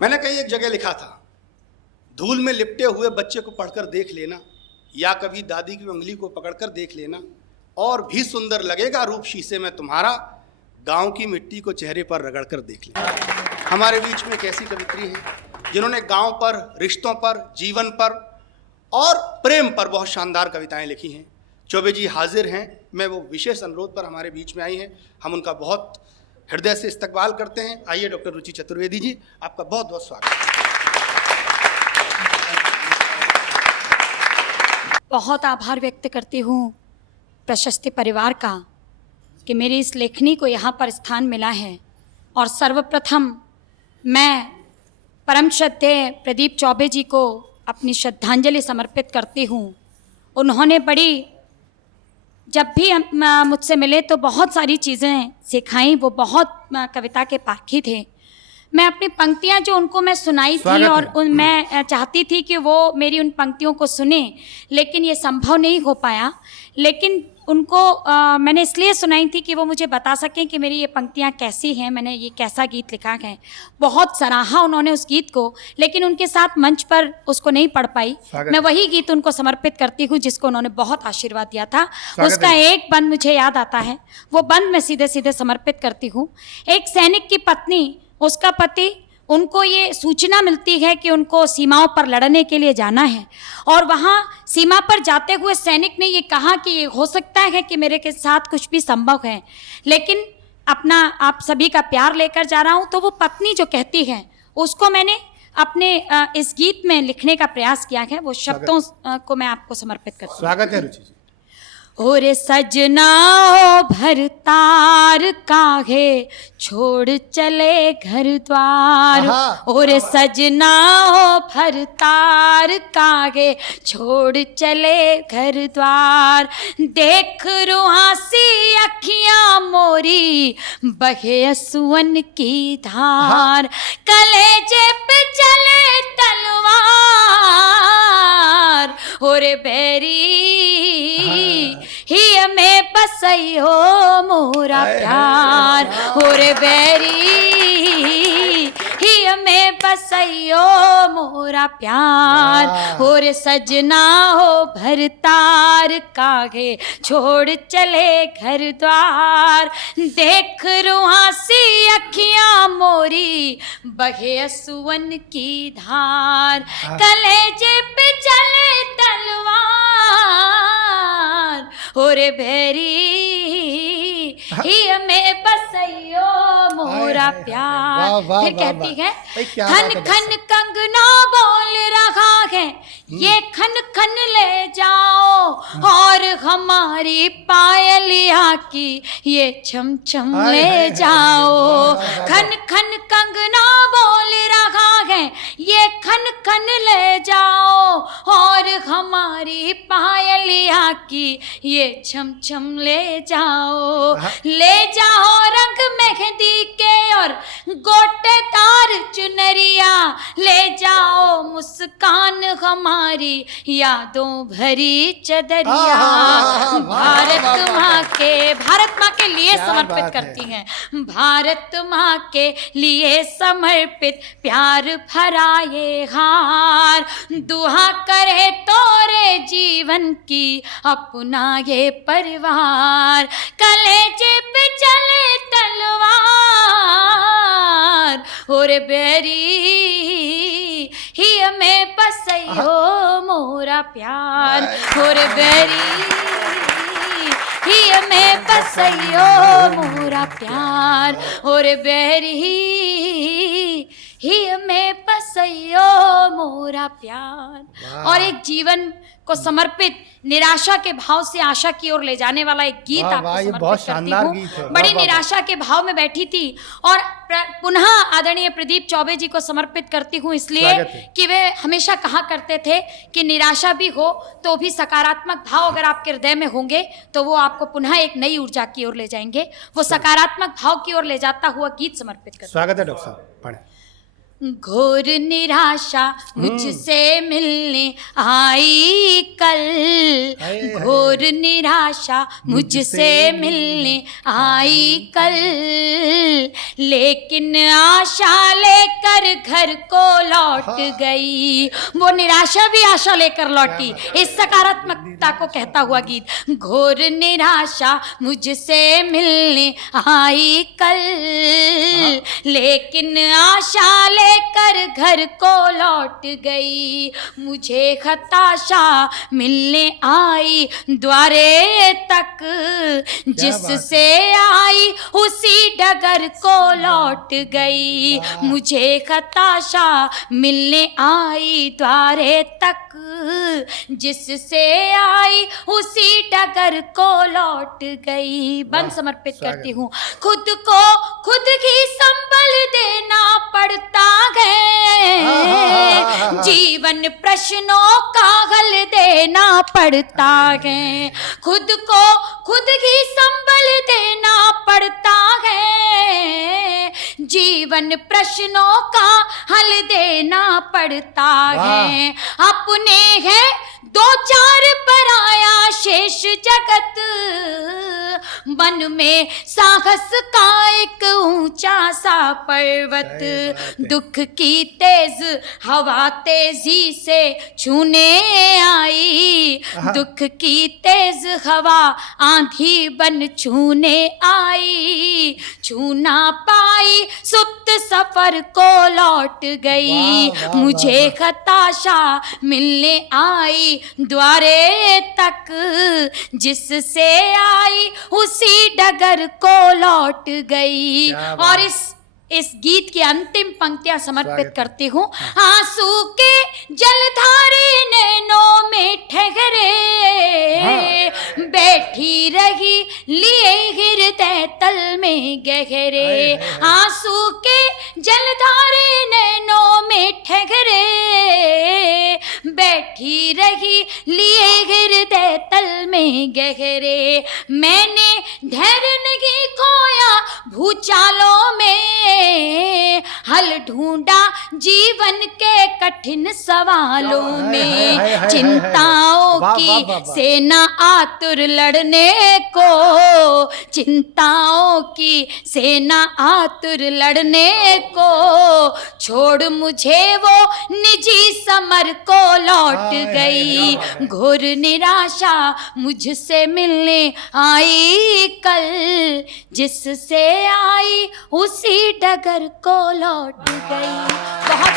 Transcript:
मैंने कहीं एक जगह लिखा था, धूल में लिपटे हुए बच्चे को पढ़कर देख लेना, या कभी दादी की उंगली को पकड़कर देख लेना, और भी सुंदर लगेगा रूप शीशे में तुम्हारा, गांव की मिट्टी को चेहरे पर रगड़कर देख लेना। हमारे बीच में एक ऐसी कवित्री है जिन्होंने गांव पर, रिश्तों पर, जीवन पर और प्रेम पर बहुत शानदार कविताएं लिखी हैं। चौबे जी हाजिर हैं, मैं वो विशेष अनुरोध पर हमारे बीच में आई हैं, हम उनका बहुत हृदय से इस्तकबाल करते हैं। आइए डॉक्टर रुचि चतुर्वेदी जी, आपका बहुत बहुत स्वागत है। बहुत आभार व्यक्त करती हूँ प्रशस्ति परिवार का कि मेरी इस लेखनी को यहाँ पर स्थान मिला है। और सर्वप्रथम मैं परम श्रद्धेय प्रदीप चौबे जी को अपनी श्रद्धांजलि समर्पित करती हूँ। उन्होंने जब भी मुझसे मिले तो बहुत सारी चीज़ें सिखाई। वो बहुत कविता के पारखी थे। मैं अपनी पंक्तियाँ जो उनको मैं सुनाई थी और मैं चाहती थी कि वो मेरी उन पंक्तियों को सुने, लेकिन ये संभव नहीं हो पाया। लेकिन उनको मैंने इसलिए सुनाई थी कि वो मुझे बता सकें कि मेरी ये पंक्तियाँ कैसी हैं, मैंने ये कैसा गीत लिखा है। बहुत सराहा उन्होंने उस गीत को, लेकिन उनके साथ मंच पर उसको नहीं पढ़ पाई। मैं वही गीत उनको समर्पित करती हूँ जिसको उन्होंने बहुत आशीर्वाद दिया था। उसका एक बंद मुझे याद आता है, वो बंद मैं सीधे सीधे समर्पित करती हूँ। एक सैनिक की पत्नी, उसका पति, उनको ये सूचना मिलती है कि उनको सीमाओं पर लड़ने के लिए जाना है, और वहाँ सीमा पर जाते हुए सैनिक ने ये कहा कि ये हो सकता है कि मेरे के साथ कुछ भी संभव है, लेकिन अपना आप सभी का प्यार लेकर जा रहा हूँ। तो वो पत्नी जो कहती है उसको मैंने अपने इस गीत में लिखने का प्रयास किया है। वो शब्दों को मैं आपको समर्पित करती हूँ। स्वागत है रुचि जी। ओरे सजना ओ भरतार काहे छोड़ चले घर द्वार। ओरे सजना ओ भरतार काहे छोड़ चले घर द्वार। देख रुहासी अखियां मोरी बहे असुअन की धार। कलेजे पे चले तलवार। ओरे बैरी ही में बसई हो मोरा प्यार। होरे बैरी ही में बसई हो मोरा प्यार। होरे सजना हो भरतार काहे छोड़ चले घर द्वार। देख रुहासी अखियां मोरी बहे असुअन की धार। कलेजे पे चले तलवार। होरे बैरी ही में बसइयो मोरा प्यार। फिर कहती है, खन खन कंगना बोल रहा है, ये खन खन ले जाओ, और हमारी पायलिया की ये छम छम ले जाओ। खन खन कंगना बोल रहा है, ये खन खन ले जाओ, और हमारी पायलिया की ये छम छम ले जाओ। ले जाओ रंग मेहंदी के और गोटेदार चुनरिया। ले जाओ मुस्कान हमारी यादों भरी चदरिया। भारत माँ के लिए समर्पित करती हैं। भारत माँ के लिए समर्पित प्यार भरा ये हार। दुआ करे तोरे जीवन की अपना ये परिवार। कलेजे पे चले तलवार। और बैरी ही में बसई हो मोरा प्यार। और बैरी ही में बसई हो मोरा प्यार। और बैरी ही में बसइयो मोरा प्यार। और एक जीवन को समर्पित, निराशा के भाव से आशा की ओर ले जाने वाला एक गीत आपको समर्पित करती हूँ। बड़ी निराशा के भाव में बैठी थी और पुनः आदरणीय प्रदीप चौबे जी को समर्पित करती हूँ, इसलिए कि वे हमेशा कहा करते थे कि निराशा भी हो तो भी सकारात्मक भाव अगर आपके हृदय में होंगे तो वो आपको पुनः एक नई ऊर्जा की ओर ले जाएंगे। वो सकारात्मक भाव की ओर ले जाता हुआ गीत समर्पित करते हैं। स्वागत है डॉक्टर साहब, पढ़ें। घोर निराशा मुझसे मिलने आई कल। घोर निराशा मुझसे मिलने आई कल। लेकिन आशा लेकर घर को लौट गई। वो निराशा भी आशा लेकर लौटी। इस सकारात्मकता को कहता हुआ गीत। घोर निराशा मुझसे मिलने आई कल, लेकिन आशा लेकर घर को लौट गई। मुझे हताशा मिलने आई द्वारे तक, जिससे आई उसी डगर को लौट गई। मुझे हताशा मिलने आई द्वारे तक, जिससे आई उसी डगर को लौट गई। बंद समर्पित करती हूँ। खुद को खुद ही संभल देना पड़ता है, जीवन प्रश्नों का हल देना पड़ता है। खुद को खुद ही संभल देना पड़ता है, जीवन प्रश्नों का हल देना पड़ता है। अपने है दो चार पराया शेष जगत, मन में साहस का एक ऊंचा सा पर्वत। दुख की तेज हवा तेजी से छूने आई, दुख की तेज हवा आंधी बन छूने आई। छू ना पाई सुप्त सफर को लौट गई। मुझे हताशा मिलने आई द्वारे तक, जिससे आई उसी डगर को लौट गई। और इस गीत की अंतिम पंक्तियां समर्पित करती हूँ। आंसू के जलधारे नैनों में ठहरे, बैठी रही लिए हृदय तल में गहरे। आंसू के जलधारे नैनों में ठहरे, बैठी रही लिए हृदय तल में गहरे। मैंने धैर्य नहीं खोया भूचालों में, हल ढूंढा जीवन के कठिन सवालों में। चिंताओं की सेना आतुर लड़ने को, चिंताओं की सेना आतुर लड़ने को, छोड़ मुझे वो निजी समर को लौट गई। घोर निराशा मुझसे मिलने आई कल, जिससे आई उसी डगर को लौट गई। बहुत